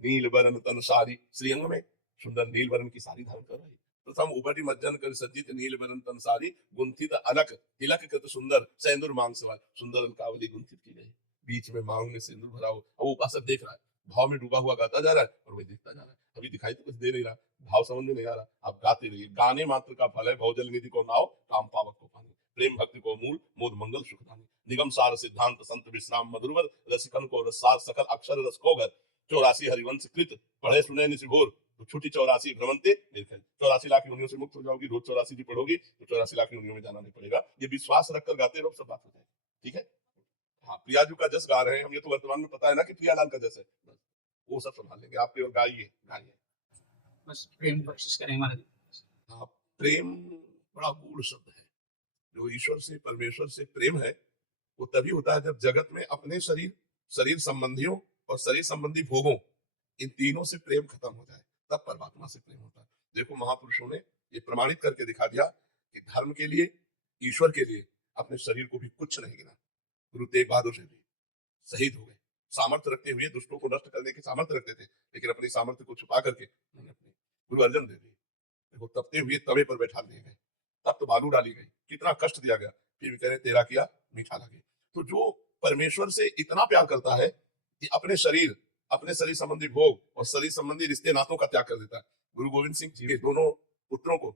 नील वरण तन सारी, श्रीअंग में सुंदर नील वरण की साड़ी धारण कर रही। प्रथम उबटी मज्जन कर सज्जित नील वरण तन सारी, गुंथित अलक तिलक कृत सुंदर सिंदूर मांग सवार, सुंदर अलकावली गुंथित की गई, बीच में मांग में सिंदूर भरा हो। अब वो उपासक देख रहा है, भाव में डूबा हुआ गाता जा रहा है और वही देखता जा रहा है। अभी दिखाई तो कुछ दे नहीं रहा, भाव समझ में नहीं आ रहा, आप गाते रहिए। गाने मात्र का फल है, भवजल निधि को नाव, काम पावक को पानी, प्रेम भक्ति को मूल, मोद मंगल सुखदानी, निगम सार सिद्धांत संत विश्राम मधुरवर, रसिकन को रसार सकल अक्षर रस को घर, 84 हरिवंश कृत पढ़े सुने निशिभोर, तो छुटी 84 भ्रमंते निर्खल। 84 लाख योनियों से मुक्त हो जाओगी, रोज 84 जी पढ़ोगी तो 84 लाख योनियों में जाना नहीं पड़ेगा। ये विश्वास रखकर गाते रहो, सब बात हो जाएगी। ठीक है, हाँ, प्रियाजू का जस गा रहे हैं हम, ये तो वर्तमान में पता है ना कि प्रियालाल का जस है, बस वो सब संभाल लेंगे। आप केवल गाइए गाइए। बस प्रेम बख्शिश करें महाराज जी। हाँ, प्रेम बड़ा गूढ़ शब्द है। जो ईश्वर से परमेश्वर से प्रेम है वो तभी होता है जब जगत में अपने शरीर, शरीर संबंधियों और शरीर संबंधी भोगों, इन तीनों से प्रेम खत्म हो जाए, तब परमात्मा से प्रेम होता है। देखो महापुरुषों ने ये प्रमाणित करके दिखा दिया कि धर्म के लिए, ईश्वर के लिए अपने शरीर को भी कुछ नहीं गिना। गुरु तेग बहादुर जी शहीद हो गए, सामर्थ्य रखते हुए, दुष्टों को नष्ट करने की सामर्थ्य रखते थे, लेकिन अपनी सामर्थ्य को छुपा करके उन्होंने अपने गुरु अर्जन देव जी देखो तपते हुए तवे पर बैठा दिए गए, तब तो बालू डाली गई, कितना कष्ट दिया गया, फिर भी कह रहे तेरा किया मीठा लगे। तो जो परमेश्वर से इतना प्यार करता है कि अपने शरीर संबंधी भोग और शरीर संबंधी रिश्ते नातों का त्याग कर देता है। गुरु गोविंद सिंह जी के दोनों पुत्रों को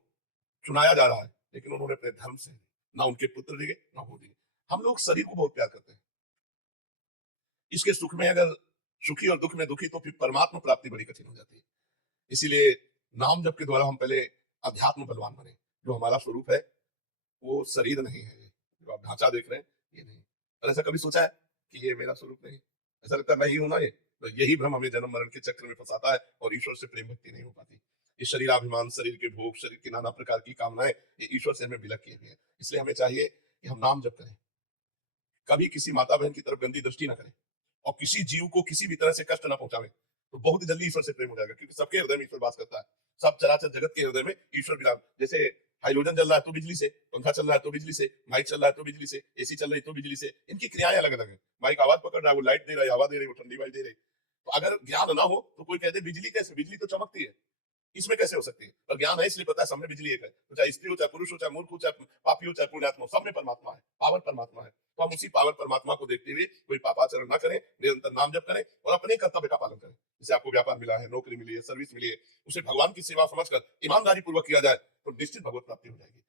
चुनाया जा रहा है, लेकिन उन्होंने अपने धर्म से, ना उनके पुत्र दिए ना वो दिए। हम लोग शरीर को बहुत प्यार करते हैं, इसके सुख में अगर सुखी और दुख में दुखी तो फिर परमात्मा प्राप्ति बड़ी कठिन हो जाती है। इसीलिए नाम जप के द्वारा हम पहले अध्यात्म बलवान बने। जो हमारा स्वरूप है वो शरीर नहीं है, जो आप ढांचा देख रहे हैं ये नहीं। और ऐसा कभी सोचा है कि ये मेरा स्वरूप नहीं, ऐसा लगता है मैं ही हूं ना ये, तो यही भ्रम हमें जन्म मरण के चक्र में फंसाता है और ईश्वर से प्रेम भक्ति नहीं हो पाती। ये शरीराभिमान, शरीर के भोग, शरीर की नाना प्रकार की कामनाएं, ये ईश्वर से हमें विलग किए हुए हैं। इसलिए हमें चाहिए कि हम नाम जप करें, कभी किसी माता बहन की तरफ गंदी दृष्टि ना करें और किसी जीव को किसी भी तरह से कष्ट ना पहुंचावे, तो बहुत ही जल्दी ईश्वर से प्रेम हो जाएगा। क्योंकि सबके हृदय में ईश्वर वास करता है, सब चराचर जगत के हृदय में ईश्वर विराम। जैसे हाइड्रोजन चल रहा है तो बिजली से, पंखा चल रहा है तो बिजली से, माइक चल रहा है तो बिजली से, एसी चल रही तो बिजली से, इनकी क्रियाएं अलग अलग है। माइक आवाज पकड़ रहा है, वो लाइट दे रहा है, हवा दे रही है, वो ठंडी हवा दे रही है। तो अगर ज्ञान ना हो तो कोई कहते बिजली कैसे, बिजली तो चमकती है, इसमें कैसे हो सकती है? पर ज्ञान है इसलिए पता है सामने बिजली एक है, तो चाहे स्त्री हो, चाहे पुरुष हो, चाहे मूर्ख हो, चाहे पापी हो, चाहे पुण्यात्मा हो, सब में परमात्मा है, पावर परमात्मा है। तो हम उसी पावर परमात्मा को देखते हुए कोई पापाचरण ना करें, निरंतर नाम जप करें और अपने कर्तव्य का पालन करें। जैसे आपको व्यापार मिला है, नौकरी मिली है, सर्विस मिली है, उसे भगवान की सेवा समझकर ईमानदारी पूर्वक किया जाए तो निश्चित भगवत प्राप्ति हो जाएगी।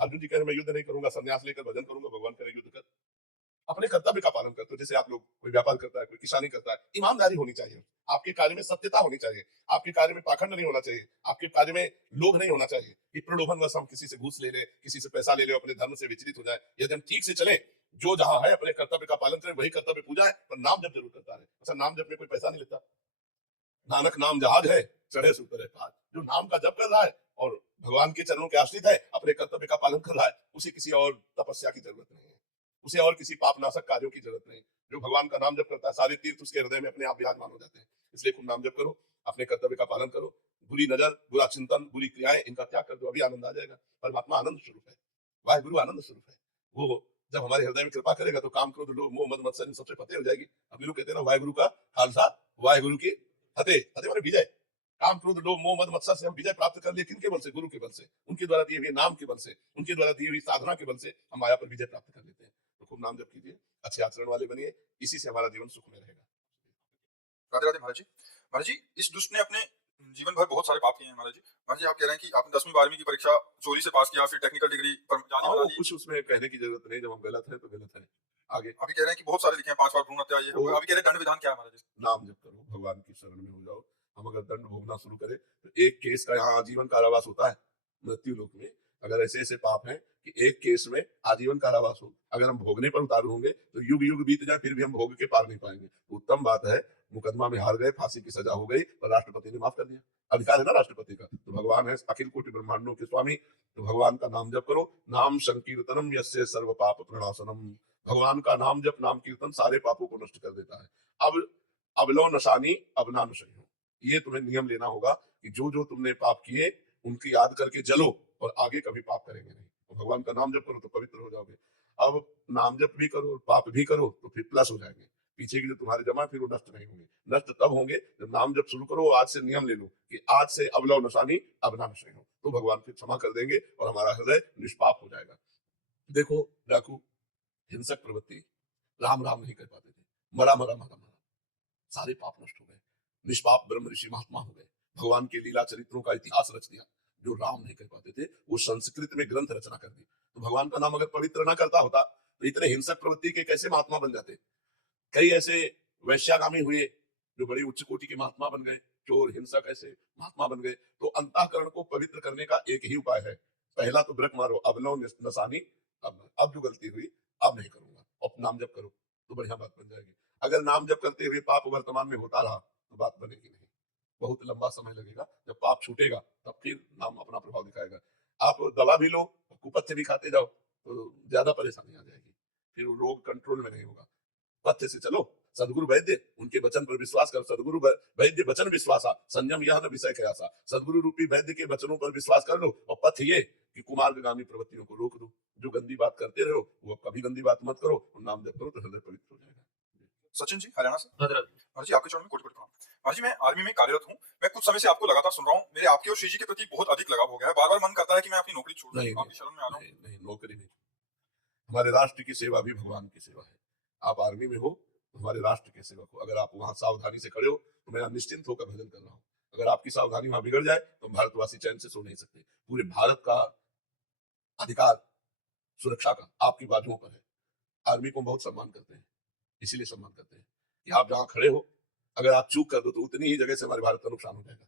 अर्जुन जी कह रहे मैं युद्ध नहीं करूंगा, संन्यास लेकर भजन करूंगा, भगवान करे युद्ध कर। अपने कर्तव्य का पालन करते हो। जैसे आप लोग, कोई व्यापार करता है, कोई किसानी करता है, ईमानदारी होनी चाहिए, आपके कार्य में सत्यता होनी चाहिए, आपके कार्य में पाखंड नहीं होना चाहिए, आपके कार्य में लोभ नहीं होना चाहिए कि प्रलोभनवश हम किसी से घूस ले ले, किसी से पैसा ले ले, अपने धर्म से विचलित हो जाए। यदि हम ठीक से चले, जो जहां है अपने कर्तव्य का पालन करें, वही कर्तव्य पूजा है, पर नाम जप जरूर करता है। अच्छा, नाम जप में कोई पैसा नहीं लेता, नानक नाम जहाज है चढ़े सुतर है पार। जो नाम का जप कर रहा है और भगवान के चरणों के आश्रित है, अपने कर्तव्य का पालन कर रहा है, उसे किसी और तपस्या की जरूरत नहीं है, उसे और किसी पापनाशक कार्यों की जरूरत नहीं। जो भगवान का नाम जप करता है, सारे तीर्थ उसके हृदय में अपने आप विराजमान हो जाते हैं। इसलिए खूब नाम जप करो, अपने कर्तव्य का पालन करो, बुरी नजर, बुरा चिंतन, बुरी क्रियाएं, इनका त्याग कर दो, अभी आनंद आ जाएगा। परमात्मा आनंद स्वरूप है, वाहिगुरु आनंद स्वरूप है। वो जब हमारे हृदय में कृपा करेगा तो काम क्रोध लोभ मोह मद मत्सर सबसे फतेह हो जाएगी। अभी लोग कहते हैं ना, वाहिगुरु का खालसा वाहिगुरु की फतेह, फतेह माने विजय। काम क्रोध लोभ मोह मद मत्सर से हम विजय प्राप्त कर लिए, किनके बल से? गुरु के बल से, उनके द्वारा दिए हुए नाम के बल से, उनके द्वारा दी हुई साधना के बल से हम माया पर विजय प्राप्त कर लेते हैं। तो खूब नाम जप कीजिए, अच्छे आचरण वाले बनिए, इसी से हमारा जीवन सुख में रहेगा। राधे राधे महाराज जी। महाराज जी, इस दुष्ट ने अपने जीवन भर बहुत सारे पाप किए हैं महाराज जी। महाराज जी, आप कह रहे हैं कि आपने 10वीं 12वीं की परीक्षा चोरी से पास किया, फिर टेक्निकल डिग्री पर जाने वाला जी। कुछ उसमें कहने की जरूरत नहीं, जब हम गलत है तो गलत है। आगे अभी कह रहे हैं कि बहुत सारे लिखे हैं, 5 बार भ्रूण हत्या, ये हो गया। अभी कह रहे हैं दंड विधान क्या है महाराज जी? नाम जप करो, भगवान की शरण में हो जाओ। हम अगर दंड भोगना शुरू करें तो एक केस का यहाँ आजीवन कारावास होता है मृत्यु लोक में। अगर ऐसे ऐसे पाप हैं कि एक केस में आजीवन कारावास हो, अगर हम भोगने पर उतारू होंगे तो युग युग बीत जाए फिर भी हम भोग के पार नहीं पाएंगे। तो उत्तम बात है, मुकदमा में हार गए, फांसी की सजा हो गई, पर राष्ट्रपति ने माफ कर दिया, अधिकार है ना राष्ट्रपति का। तो भगवान है अखिल कोटि ब्रह्मांडों के स्वामी, तो भगवान का नाम जप करो। नाम संकीर्तनम यस्य सर्व पाप प्रणाशनम, भगवान का नाम जप नाम कीर्तन सारे पापों को नष्ट कर देता है। अब अबलो नशानी अब ना नशई हो, ये तुम्हें नियम लेना होगा कि जो जो तुमने पाप किए उनकी याद करके जलो और आगे कभी पाप करेंगे नहीं। तो भगवान का नाम जप करो तो पवित्र हो जाओगे। अब नाम जप भी करो पाप भी करो तो फिर प्लस हो जाएंगे। पीछे की जो तुम्हारे जमा है फिर वो नष्ट नहीं होंगे। नष्ट तब होंगे जब नाम जप शुरू करो। आज से नियम ले लो कि आज से अबलो नशानी अब ना नशई हो, तो भगवान फिर क्षमा कर देंगे और हमारा हृदय निष्पाप हो जाएगा। देखो डाकू, हिंसक प्रवृत्ति, राम राम नहीं कर पाते थे, मरा मरा मरा मरा, सारे पाप नष्ट हो गए। निष्पाप ब्रह्म ऋषि महात्मा हो गए। भगवान के लीला चरित्रों का इतिहास रच दिया। जो राम नहीं कर पाते थे वो संस्कृत में ग्रंथ रचना कर दी। तो भगवान का नाम अगर पवित्र ना करता होता तो इतने हिंसक प्रवृत्ति के कैसे महात्मा बन जाते। कई ऐसे वैश्यागामी हुए जो बड़ी उच्च कोटि के महात्मा बन गए, चोर हिंसक ऐसे महात्मा बन गए। तो अंतःकरण को पवित्र करने का एक ही उपाय है, पहला तो ब्रक मारो, अब नो नसानी, अब जो गलती हुई अब नहीं करूंगा, अब नाम जप करो तो बढ़िया बात बन जाएगी। अगर नाम जप करते हुए पाप वर्तमान में होता रहा तो बात बनेगी नहीं, बहुत लंबा समय लगेगा। जब पाप छूटेगा तब फिर नाम अपना प्रभाव दिखाएगा। आप दवा भी लो, कुपथ्य भी खाते जाओ तो ज्यादा परेशानी आ जाएगी, फिर वो रोग कंट्रोल में नहीं होगा। पथ्य से चलो, सदगुरु वैद्य उनके वचन पर विश्वास कर, सदगुरु वैद्य वचन विश्वासा, संयम यह न विषय कयासा। सदगुरु रूपी वैद्य के वचनों पर विश्वास कर लो और पथ ये कि कुमार्गामी प्रवृत्तियों को रोक दो। जो गंदी बात करते रहो वो कभी गंदी बात मत करो और नाम जप करो तो हृदय पवित्र हो जाएगा। सचिन जी हरियाणा से। भद्रक। महाराज जी आपके चरणों में कोटि कोटि प्रणाम। महाराज जी मैं आर्मी में कार्यरत हूँ, मैं कुछ समय से आपको लगातार सुन रहा हूँ, मेरे आपके और श्री जी के प्रति बहुत अधिक लगाव हो गया है। बार बार मन करता है कि मैं अपनी नौकरी छोड़ दूं, नहीं आपकी शरण में आ जाऊं। नहीं, नौकरी नहीं, हमारे राष्ट्र की सेवा भी भगवान की सेवा है। आप आर्मी में हो तो हमारे राष्ट्र के सेवक हो। अगर आप वहां सावधानी से खड़े हो तो मैं निश्चिंत होकर भजन कर रहा हूँ। अगर आपकी सावधानी वहां बिगड़ जाए तो भारतवासी चैन से सो नहीं सकते। पूरे भारत का अधिकार सुरक्षा का आपकी बाजुओं पर है। आर्मी को बहुत सम्मान करते हैं, इसीलिए सम्मान करते हैं कि आप जहां खड़े हो अगर आप चूक कर दो तो उतनी ही जगह से हमारे भारत का नुकसान हो जाएगा।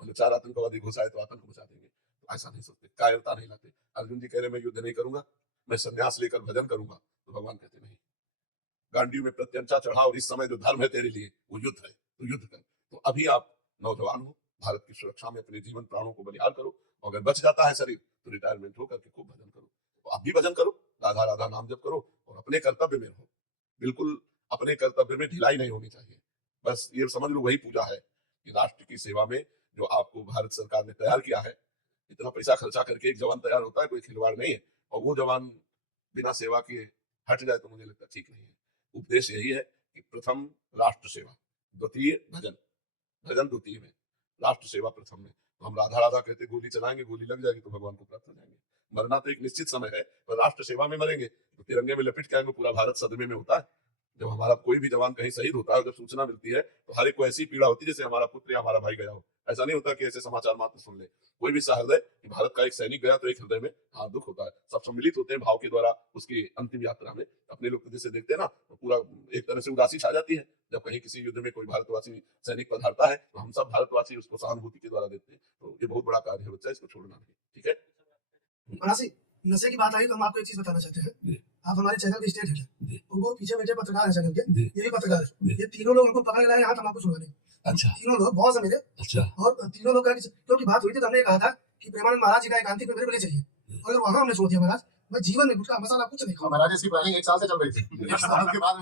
मतलब 4 आतंकवादी घुस आए तो आतंक मचा देंगे, तो ऐसा नहीं सोचते, कायरता नहीं लाते। अर्जुन जी कह रहे मैं युद्ध नहीं करूंगा, मैं संन्यास लेकर भजन करूंगा, तो भगवान कहते नहीं, गांडियों में प्रत्यंचा चढ़ा और इस समय जो धर्म है तेरे लिए वो युद्ध है, तो युद्ध कर। तो अभी आप नौजवान हो, भारत की सुरक्षा में अपने जीवन प्राणों को बलिहार करो। अगर बच जाता है शरीर तो रिटायरमेंट होकर के खूब भजन करो। तो आप भी भजन करो, राधा राधा नाम जप करो और अपने कर्तव्य में रहो। बिल्कुल अपने कर्तव्य में ढिलाई नहीं होनी चाहिए। बस ये समझ लो वही पूजा है कि राष्ट्र की सेवा में जो आपको भारत सरकार ने तैयार किया है, इतना पैसा खर्चा करके एक जवान तैयार होता है, कोई खिलवाड़ नहीं है। और वो जवान बिना सेवा के हट जाए तो मुझे लगता है ठीक नहीं है। उपदेश यही है कि प्रथम राष्ट्र सेवा, द्वितीय भजन, भजन द्वितीय में, राष्ट्र सेवा प्रथम में। तो हम राधा राधा कहते गोली चलाएंगे, गोली लग जाएगी तो भगवान को प्राप्त हो जाएंगे। मरना तो एक निश्चित समय है, पर राष्ट्र सेवा में मरेंगे तो तिरंगे में लपेट के आएंगे। पूरा भारत सदमे में होता है। जब हमारा कोई भी जवान कहीं शहीद होता है, जब सूचना मिलती है तो हर एक को ऐसी पीड़ा होती है जैसे हमारा पुत्र या हमारा भाई गया हो। ऐसा नहीं होता कि ऐसे समाचार मात्र सुन ले। कोई भी सहृदय कि भारत का एक सैनिक गया तो एक हृदय में हाँ दुख होता है। सब सम्मिलित होते हैं भाव के द्वारा उसकी अंतिम यात्रा में। अपने लोग जैसे देखते हैं ना, तो पूरा एक तरह से उदासी छा जाती है जब कहीं किसी युद्ध में कोई भारतवासी सैनिक पधारता है, तो हम सब भारतवासी उसको सहानुभूति के द्वारा देते हैं। तो ये बहुत बड़ा कार्य है बच्चा, इसको छोड़ना नहीं। ठीक है। महाराज नशे की बात आई तो हम आपको एक चीज बताना चाहते हैं। आप हमारे चैनल के स्टेट हेड हैं, वो पीछे बैठे पत्रकार है चैनल के, ये भी पत्रकार है। ये तीनों लोग हमको पकड़ लाए यहाँ तम्बाकू छुड़वाने। अच्छा, तीनों लोग बहुत समय अच्छा, और तीनों लोग क्योंकि बात हुई थी तो हमने कहा था कि प्रेमानंद महाराज जी का एकांतिक में मेरे को ले चलिए। अगर वहां हमने छोड़ दिया महाराज, मैं जीवन में गुटखा मसाला कुछ नहीं खाऊंगा। महाराज इसकी प्लानिंग 1 साल से चल रही थी। 1 साल के बाद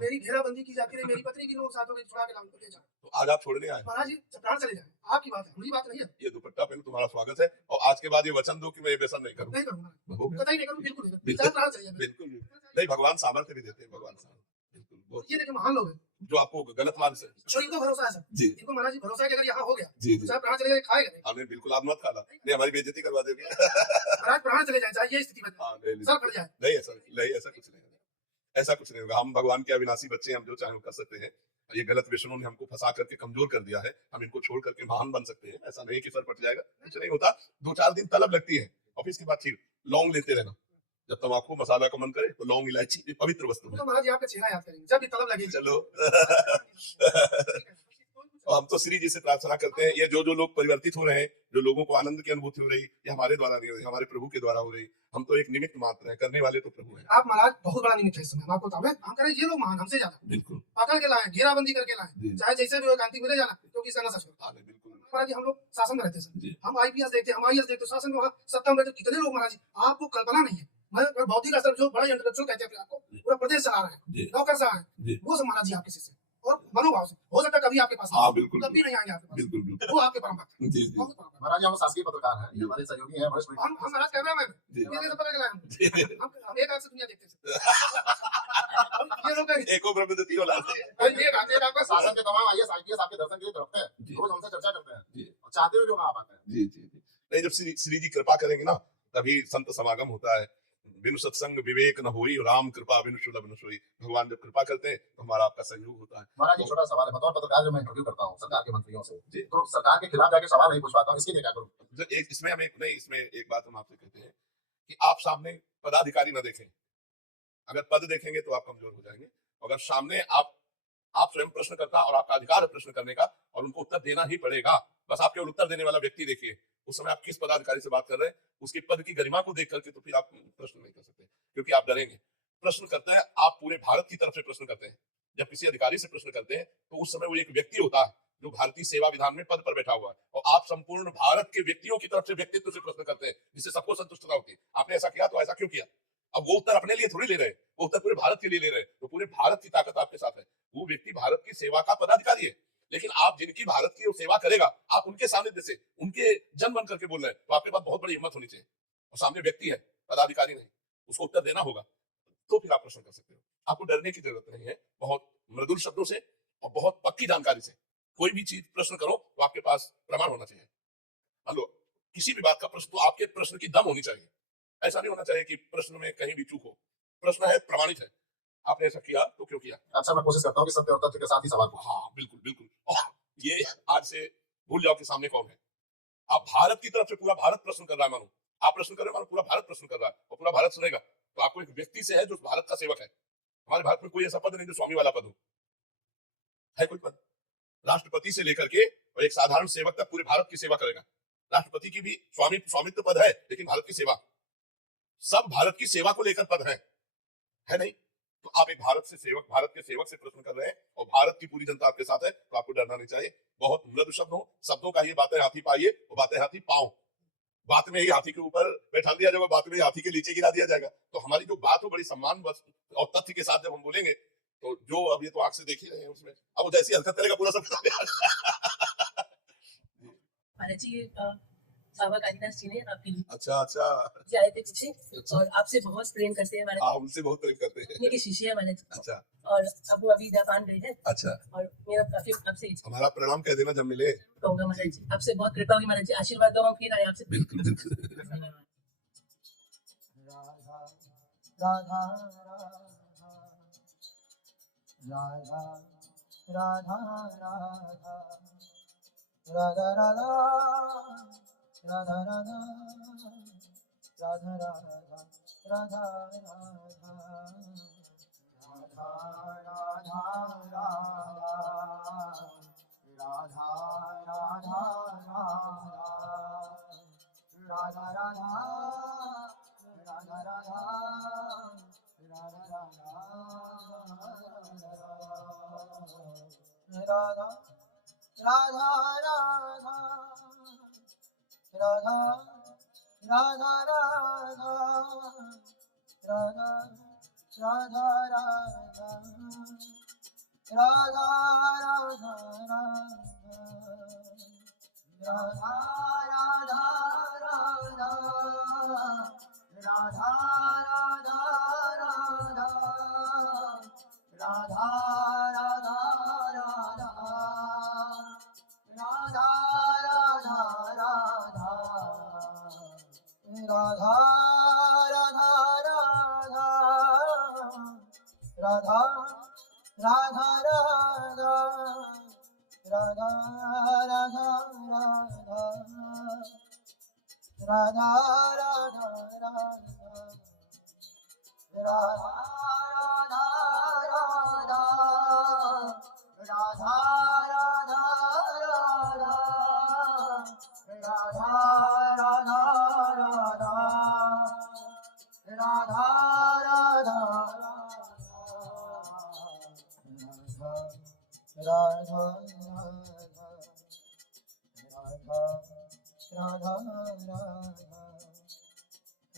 मेरी घेराबंदी की जाती है, मेरी पत्नी की लोग साथों में छुड़ा के लाऊं तो ले जाओ। तो आज आप छोड़ने आए। महाराज जी प्राण चले जाए, आपकी बात है, मेरी बात नहीं है। ये दुपट्टा पहनो, तुम्हारा स्वागत है। और आज के बाद ये वचन दो कि मैं ये व्यसन नहीं करूंगा। नहीं करूंगा, हो गया? कतई नहीं करूँ, बिल्कुल नहीं। चाहे प्राण चले जाए, बिल्कुल नहीं, भगवान सामर्थ्य भी देते हैं। भगवान सामर्थ्य बिल्कुल बहुत, ये देखिए महान लोग हैं जो आपको गलत मार्ग से जो इनको भरोसा है सर। जी इनको महाराज जी भरोसा है कि अगर यहाँ हो गया जी तो जी चाहे प्राण चले जाए, खाएगा नहीं। हमने बिल्कुल आप मत खाना, नहीं हमारी बेइज्जती करवा देंगे। महाराज प्राण चले जाए, चाहे ये स्थिति बने, हाँ, नहीं, सर फट जाए। नहीं ऐसा नहीं, ऐसा कुछ नहीं होगा, ऐसा कुछ नहीं होगा। हम भगवान के अविनाशी बच्चे हैं, हम जो चाहें वो कर सकते हैं। ये गलत व्यसनों ने हमको फंसा करके कमजोर कर दिया है, हम इनको छोड़ करके महान बन सकते हैं। ऐसा नहीं कि सर फट जाएगा, कुछ नहीं होता। 2-4 दिन तलब लगती है और फिर इसके बाद फिर लौंग लेते रहना। जब तम्बाकू मसाला का मन करे तो लौंग इलायची, ये पवित्र वस्तु है। तो महाराज जी आपका चेहरा याद करेंगे जब भी तलब लगेगी। चलो और हम तो श्री जी से प्रार्थना करते हैं, ये जो लोग परिवर्तित हो रहे हैं, जो लोगों को आनंद की अनुभूति हो रही, ये हमारे द्वारा नहीं हो रही, हमारे प्रभु के द्वारा हो रही। हम तो एक निमित्त मात्र हैं, करने वाले तो प्रभु हैं। आप महाराज बहुत बड़ा निमित्त है इस समय। हम आपको बताऊं, हम कह रहे हैं ये लोग महान हमसे ज्यादा बिल्कुल पकड़ के लाए, घेराबंदी करके लाए, जी। चाहे जैसे भी हो एकांतिक में ले जाना, क्योंकि इसका नशा छोड़ो। हाँ, नहीं, बिल्कुल महाराज जी हम लोग शासन में रहते हैं जी। सर, हम आईपीएस देखते हैं, हम आईएएस देखते हैं, शासन में वहाँ सत्ता में बैठे कितने लोग महाराज जी, आपको कल्पना नहीं है। मैं बौद्धिक स्तर जो बड़ा इंटेलेक्चुअल कहते हैं अपने आपको, पूरा प्रदेश चला रहे जी। हैं, नौकर से आए जी। वो सब महाराज जी आपके शिष्य और मनोभाव से हो सकता है कभी आपके पास हाँ बिल्कुल कभी नहीं आएंगे आपके पास, बिल्कुल बिल्कुल वो आपके परम भक्त हैं, जी जी बहुत परम भक्त। महाराज जी हम शासकीय पत्रकार हैं, ये हमारे सहयोगी हैं वरिष्ठ हम महाराज कैमरा मैन जी। ये सब पता चला है। जी। हम एक आंख से दुनिया देखते हैं ये लोग एको ब्रह्म तो तीनों लाते हैं। एक आंख से शासन के तमाम आईएएस आईपीएस आपके दर्शन के लिए तरफते हैं, जी। रोज हमसे चर्चा करते जी। हैं और चाहते हुए भी वहाँ आ पाते हैं। जी जी जी नहीं, जब श्री जी कृपा करेंगे ना तभी संत समागम होता है। बिनु सत्संग विवेक न होई, राम कृपा बिनु सुलभ न सोई। भगवान जब कृपा करते हैं तो हमारा आपका सहयोग होता है। महाराज जी छोटा सवाल है, बतौर पत्रकार जो मैं इंटरव्यू करता हूँ सरकार के मंत्रियों से, जी। तो सरकार के खिलाफ जाके सवाल नहीं पूछ पाता हूँ, इसके लिए क्या करूँ? जो एक इसमें हम एक नहीं, इसमें एक बात हम आपसे कहते हैं कि आप सामने पदाधिकारी न देखें। अगर पद देखेंगे तो आप कमजोर हो जाएंगे। अगर सामने आप स्वयं प्रश्नकर्ता और आपका अधिकार है प्रश्न करने का और उनको उत्तर देना ही पड़ेगा। बस आप केवल उत्तर देने वाला व्यक्ति देखिए। उस समय आप किस पदाधिकारी से बात कर रहे हैं, उसके पद की गरिमा को देख करके तो फिर आप प्रश्न नहीं कर सकते, क्योंकि आप डरेंगे। प्रश्न करते हैं आप पूरे भारत की तरफ से प्रश्न करते हैं। जब किसी अधिकारी से प्रश्न करते हैं तो उस समय वो एक व्यक्ति होता है जो भारतीय सेवा विधान में पद पर बैठा हुआ है, और आप संपूर्ण भारत के व्यक्तियों की तरफ से व्यक्तित्व से प्रश्न करते हैं जिससे सबको संतुष्टता होती है। आपने ऐसा किया तो ऐसा क्यों किया? अब वो उत्तर अपने लिए थोड़ी ले रहे हैं, वो उत्तर पूरे भारत के लिए ले रहे हैं। तो पूरे भारत की ताकत आपके साथ है। वो व्यक्ति भारत की सेवा का पदाधिकारी है, लेकिन आप जिनकी भारत की सेवा करेगा, आप उनके सानिध्य से उनके जन बन करके बोल रहे हैं, तो आपके पास बहुत बड़ी हिम्मत होनी चाहिए। और सामने व्यक्ति है, पदाधिकारी नहीं, उसको उत्तर देना होगा, तो फिर आप प्रश्न कर सकते हो। आपको डरने की जरूरत नहीं है। बहुत मृदुल शब्दों से और बहुत पक्की जानकारी से कोई भी चीज प्रश्न करो तो आपके पास प्रमाण होना चाहिए। मान लो किसी भी बात का प्रश्न, तो आपके प्रश्न की दम होनी चाहिए। ऐसा नहीं होना चाहिए कि प्रश्न में कहीं भी चूक हो। प्रश्न है, प्रमाणित है, आपने ऐसा किया तो क्यों किया। अच्छा, मैं कोशिश करता हूँ कि सत्य और तथ्य के साथ ही सवाल पूछूं। हाँ बिल्कुल बिल्कुल। ये आज से भूल जाओ कि सामने कौन है। आप भारत की तरफ से पूरा भारत प्रश्न कर रहा है, मानो आप प्रश्न कर रहे हो, मानो पूरा भारत प्रश्न कर रहा है और पूरा भारत सुनेगा। तो आपको एक व्यक्ति से है जो भारत का सेवक है। हमारे भारत में कोई ऐसा पद नहीं जो स्वामी वाला पद हो। है कोई पद? राष्ट्रपति से लेकर के और एक साधारण सेवक तक पूरे भारत की सेवा करेगा। राष्ट्रपति की भी स्वामित्व पद है, लेकिन भारत की सेवा, सब भारत की सेवा को लेकर पद है नहीं। तो आप एक भारत के सेवक से प्रश्न कर रहे हैं और भारत की पूरी जनता आपके साथ है, तो आपको डरना नहीं चाहिए। बहुत मृदु शब्द हो, शब्दों का ये बातें हाथी पाइए और बातें हाथी पाओ। बात में ही हाथी के ऊपर बैठा दिया जाएगा, बात में ही हाथी के नीचे गिरा दिया जाएगा। तो हमारी जो बात हो बड़ी सम्मान और तथ्य के साथ जब हम बोलेंगे, तो जो अब ये तो आंख से देख ही रहे हैं, उसमें अब वो जैसी हरकत करेगा पूरा सब महाराज जी बाबा कालिदास जी ने आपके लिए अच्छा अच्छा आए थे पीछे और आपसे बहुत प्रेम करते हैं महाराज हाँ, उनसे बहुत प्रेम करते हैं। जी के शिष्य है महाराज जी। अच्छा और अब वो अभी जापान गए हैं अच्छा, और मेरा काफी आपसे हमारा प्रणाम कह देना जब मिले। कहूंगा महाराज जी, आपसे बहुत कृपा होगी महाराज जी, आशीर्वाद दो, हम फिर आए आपसे। बिल्कुल बिल्कुल। राधा राधा राधा राधा राधा राधा राधा राधा राधा राधा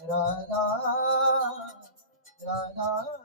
राधा राधा